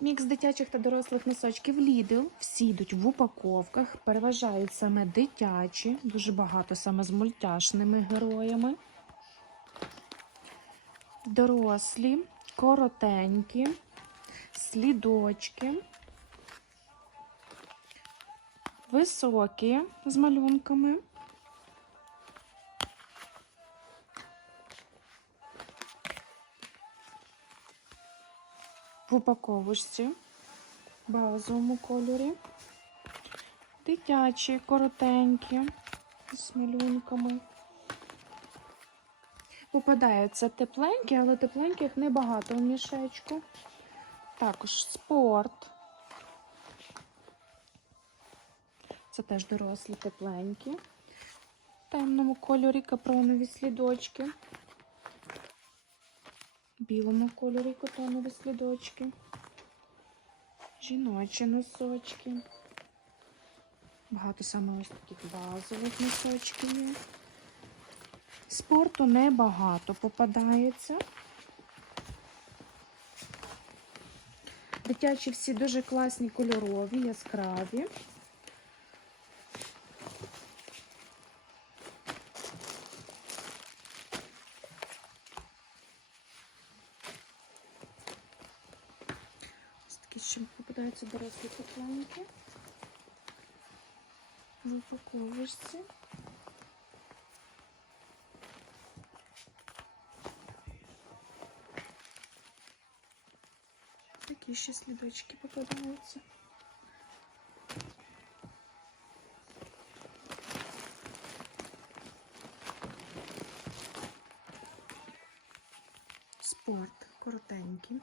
Мікс дитячих та дорослих носочків Lidl. Всі йдуть в упаковках, переважають саме дитячі, дуже багато саме з мультяшними героями. Дорослі, коротенькі, слідочки, високі з малюнками. В упаковочці в базовому кольорі. Дитячі, коротенькі, з малюнками. Попадаються тепленькі, але тепленьких небагато в мішечку. Також спорт. Це теж дорослі тепленькі. В темному кольорі капронові слідочки білому кольорі котонові слідочки, жіночі носочки. Багато саме ось таких базових носочків є. Спорту небагато попадається. Дитячі всі дуже класні кольорові, яскраві. Ще попадаються дорослі тепленькі. В упаковочці. Такі ще слідочки попадаються. Спорт коротенький.